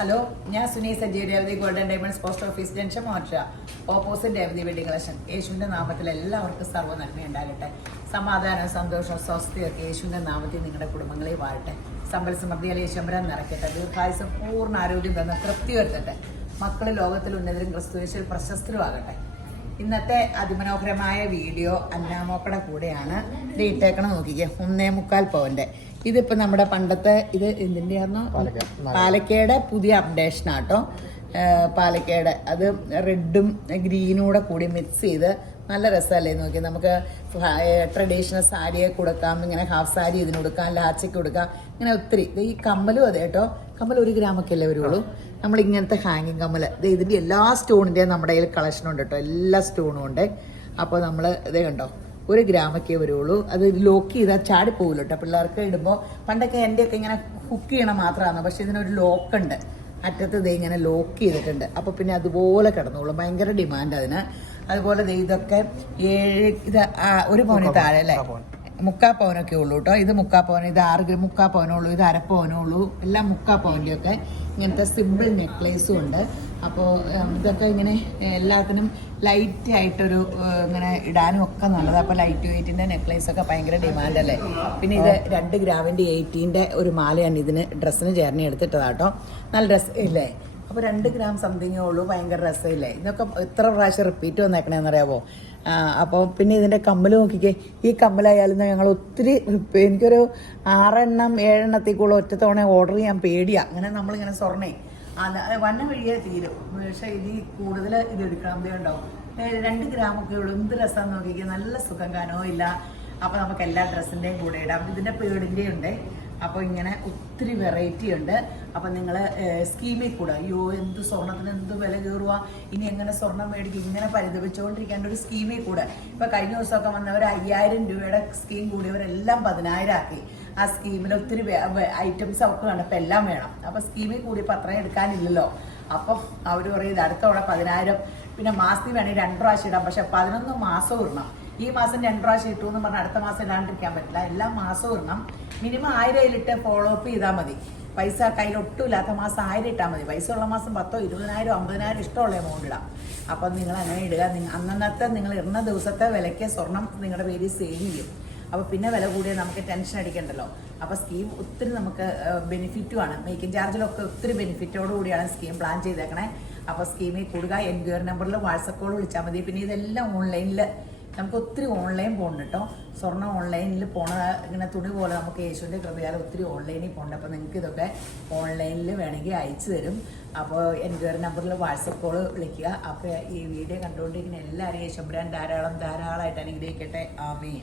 Hello, ഞാൻ Suni Sajeev Revathi golden diamonds post office junction Morcha opposite Revathi wedding collection. യേശുവിൻ്റെ നാമത്തിൽ എല്ലാവർക്കും സർവ്വ നന്മയുണ്ടാകട്ടെ. സമാധാനം, സന്തോഷം, സ്വസ്ഥയൊക്കെ യേശുവിൻ്റെ നാമത്തിൽ നിങ്ങളുടെ കുടുംബങ്ങളെ വാഴട്ടെ. സമ്പൽ സമൃദ്ധിയാൽ യേശുമ്പരാൻ നിറയ്ക്കട്ടെ. ദീർഘായുസം പൂർണ്ണ ആരോഗ്യം തന്ന തൃപ്തി വരുത്തട്ടെ. മക്കൾ ലോകത്തിൽ ഉന്നതരും ക്രിസ്തുയേശുവിൽ പ്രശസ്തരും ആകട്ടെ. ഇന്നത്തെ അതിമനോഹരമായ വീഡിയോ അന്നാമോക്കടെ കൂടെയാണ്. ഇത് ഇട്ടേക്കണം നോക്കിക്കേ, 1.25 പവൻ്റെ. ഇതിപ്പോൾ നമ്മുടെ പണ്ടത്തെ ഇത് എന്തിൻ്റെയായിരുന്നു? പാലക്കയുടെ പുതിയ അപ്ഡേഷനാട്ടോ. പാലക്കയുടെ അത് റെഡും ഗ്രീനും കൂടി മിക്സ് ചെയ്ത് നല്ല രസമല്ലേ നോക്കി. നമുക്ക് ട്രഡീഷണൽ സാരിയൊക്കെ കൊടുക്കാം, ഇങ്ങനെ ഹാഫ് സാരി ഇതിന് കൊടുക്കാം, ലാച്ചയ്ക്ക് കൊടുക്കാം, ഇങ്ങനെ ഒത്തിരി. ഈ കമ്മലും അതെ കേട്ടോ, കമ്മൽ 1 ഗ്രാമൊക്കെ അല്ലേ വരുള്ളൂ. നമ്മൾ ഇങ്ങനത്തെ ഹാങ്ങിങ് കമ്മൽ ഇതിൻ്റെ എല്ലാ സ്റ്റോണിൻ്റെയും നമ്മുടെ കയ്യിൽ കളക്ഷനുണ്ട് കേട്ടോ, എല്ലാ സ്റ്റോണും ഉണ്ട്. അപ്പോൾ നമ്മൾ ഇതേ കണ്ടോ, 1 ഗ്രാമൊക്കെ വരുള്ളൂ. അത് ലോക്ക് ചെയ്താൽ ചാടിപ്പോകില്ല കേട്ടോ. പിള്ളേർക്ക് ഇടുമ്പോൾ പണ്ടൊക്കെ എൻ്റെയൊക്കെ ഇങ്ങനെ ഹുക്ക് ചെയ്യണം മാത്രമാണ്, പക്ഷേ ഇതിനൊരു ലോക്കുണ്ട്, അറ്റത്ത് ഇത് ഇങ്ങനെ ലോക്ക് ചെയ്തിട്ടുണ്ട്. അപ്പോൾ പിന്നെ അതുപോലെ കിടന്നോളും. ഭയങ്കര ഡിമാൻഡ് അതിന്. അതുപോലെ ഇതൊക്കെ 1 പവന് താഴെ അല്ലേ, 3/4 പവനൊക്കെ ഉള്ളൂ കേട്ടോ. ഇത് 3/4 പവൻ, ഇത് 3/4 പവനുള്ളൂ, ഇത് 1/2 പവനുള്ളൂ. എല്ലാം 3/4 പവൻ്റെയൊക്കെ ഇങ്ങനത്തെ സിമ്പിൾ നെക്ലേസും ഉണ്ട്. അപ്പോൾ ഇതൊക്കെ ഇങ്ങനെ എല്ലാത്തിനും ലൈറ്റ് ആയിട്ടൊരു ഇങ്ങനെ ഇടാനും ഒക്കെ നല്ലത്. അപ്പോൾ ലൈറ്റ് വെയ്റ്റിൻ്റെ നെക്ലേസൊക്കെ ഭയങ്കര ഡിമാൻഡല്ലേ. പിന്നെ ഇത് 2 ഗ്രാമിൻ്റെ 18 ഒരു മാലയാണ് ഇതിന് ഡ്രസ്സിന് ചേർന്ന് എടുത്തിട്ടതാട്ടോ. നല്ല ഡ്രസ്സ് ഇല്ലേ. അപ്പോൾ 2 ഗ്രാം സംതിങ്ങേ ഉള്ളൂ. ഭയങ്കര രസമില്ലേ. ഇതൊക്കെ എത്ര പ്രാവശ്യം റിപ്പീറ്റ് വന്നേക്കണേന്നറിയാമോ. അപ്പോൾ പിന്നെ ഇതിൻ്റെ കമ്മൽ നോക്കിക്കേ. ഈ കമ്മലായാലും ഞങ്ങൾ ഒത്തിരി എനിക്കൊരു 6 എണ്ണം 7 എണ്ണത്തേക്കുള്ള ഒറ്റ തവണ ഓർഡർ ചെയ്യാൻ പേടിയാണ്. അങ്ങനെ നമ്മളിങ്ങനെ സ്വർണ്ണേ വന്ന വഴിയേ തീരും. പക്ഷേ ഇത് കൂടുതൽ ഇത് എടുക്കണം. ഉണ്ടാവും 2 ഗ്രാമൊക്കെ ഉള്ളൂ. എന്ത് രസമാണെന്ന് നോക്കിക്കേ. നല്ല സുഖം കാണോ ഇല്ല. അപ്പോൾ നമുക്ക് എല്ലാ ഡ്രസ്സിൻ്റെയും കൂടെ ഇടാം. ഇതിൻ്റെ പേടിൻ്റെ ഉണ്ട്. അപ്പോൾ ഇങ്ങനെ ഒത്തിരി വെറൈറ്റി ഉണ്ട്. അപ്പം നിങ്ങൾ സ്കീമിൽ കൂടെ അയ്യോ എന്ത് സ്വർണ്ണത്തിന് എന്ത് വില കയറുക, ഇനി എങ്ങനെ സ്വർണ്ണം മേടിക്കും, ഇങ്ങനെ പരിതപിച്ചുകൊണ്ടിരിക്കേണ്ട ഒരു സ്കീമിൽ കൂടെ. ഇപ്പോൾ കഴിഞ്ഞ ദിവസമൊക്കെ വന്നവർ 5000 രൂപയുടെ സ്കീം കൂടിയവരെല്ലാം 10000 ആക്കി. ആ സ്കീമിൽ ഒത്തിരി ഐറ്റംസ് അവർക്ക് വേണം, ഇപ്പം എല്ലാം വേണം. അപ്പോൾ സ്കീമിൽ കൂടി ഇപ്പം അത്രയും എടുക്കാനില്ലല്ലോ. അപ്പോൾ അവർ പറയും ഇത് അടുത്ത തവണ 10000. പിന്നെ മാസത്തിൽ വേണമെങ്കിൽ 2 പ്രാവശ്യം ഇടാം, പക്ഷെ 11 മാസവും ഇടണം. ഈ മാസം 2 പ്രാവശ്യം ഇട്ടു എന്ന് പറഞ്ഞാൽ അടുത്ത മാസം ഇടാണ്ടിരിക്കാൻ പറ്റില്ല. എല്ലാ മാസവും ഇടണം. മിനിമം 1000 ഇട്ട് ഫോളോ അപ്പ് ചെയ്താൽ മതി. പൈസ കയ്യിൽ ഒട്ടും ഇല്ലാത്ത മാസം 1000 ഇട്ടാൽ മതി. പൈസ ഉള്ള മാസം 10,000 20,000 50,000 ഇഷ്ടമുള്ള എമൗണ്ട് ഇടാം. അപ്പം നിങ്ങൾ അങ്ങനെ ഇടുക. അന്നത്തെ നിങ്ങൾ ഇടുന്ന ദിവസത്തെ വിലയ്ക്ക് സ്വർണം നിങ്ങളുടെ പേരിൽ സേവ് ചെയ്യും. അപ്പോൾ പിന്നെ വില കൂടിയാൽ നമുക്ക് ടെൻഷൻ അടിക്കണ്ടല്ലോ. അപ്പോൾ സ്കീം ഒത്തിരി നമുക്ക് ബെനിഫിറ്റുമാണ്. മേക്കിംഗ് ചാർജിലൊക്കെ ഒത്തിരി ബെനിഫിറ്റോടു കൂടിയാണ് സ്കീം പ്ലാൻ ചെയ്തേക്കണേ. അപ്പോൾ സ്കീമിൽ കൂടുക. എൻക്വയറി നമ്പറിൽ വാട്സപ്പ് കോൾ വിളിച്ചാൽ മതി. പിന്നെ ഇതെല്ലാം ഓൺലൈനിൽ നമുക്ക് ഒത്തിരി ഓൺലൈൻ പോകുന്നുണ്ട് കേട്ടോ. സ്വർണ്ണം ഓൺലൈനിൽ പോണ ഇങ്ങനെ തുണി പോലെ നമുക്ക് യേശുവിൻ്റെ കൃപയാൽ ഒത്തിരി ഓൺലൈനിൽ പോകുന്നുണ്ട്. അപ്പോൾ നിങ്ങൾക്ക് ഇതൊക്കെ ഓൺലൈനിൽ വേണമെങ്കിൽ അയച്ചു തരും. അപ്പോൾ എൻക്വയറി നമ്പറിൽ വാട്സപ്പ് കോൾ വിളിക്കുക. അപ്പോൾ ഈ വീഡിയോ കണ്ടുകൊണ്ടിരിക്കുന്ന എല്ലാവരും യേശുമ്പരാൻ ധാരാളമായിട്ട് അനുഗ്രഹിക്കട്ടെ. ആമേൻ.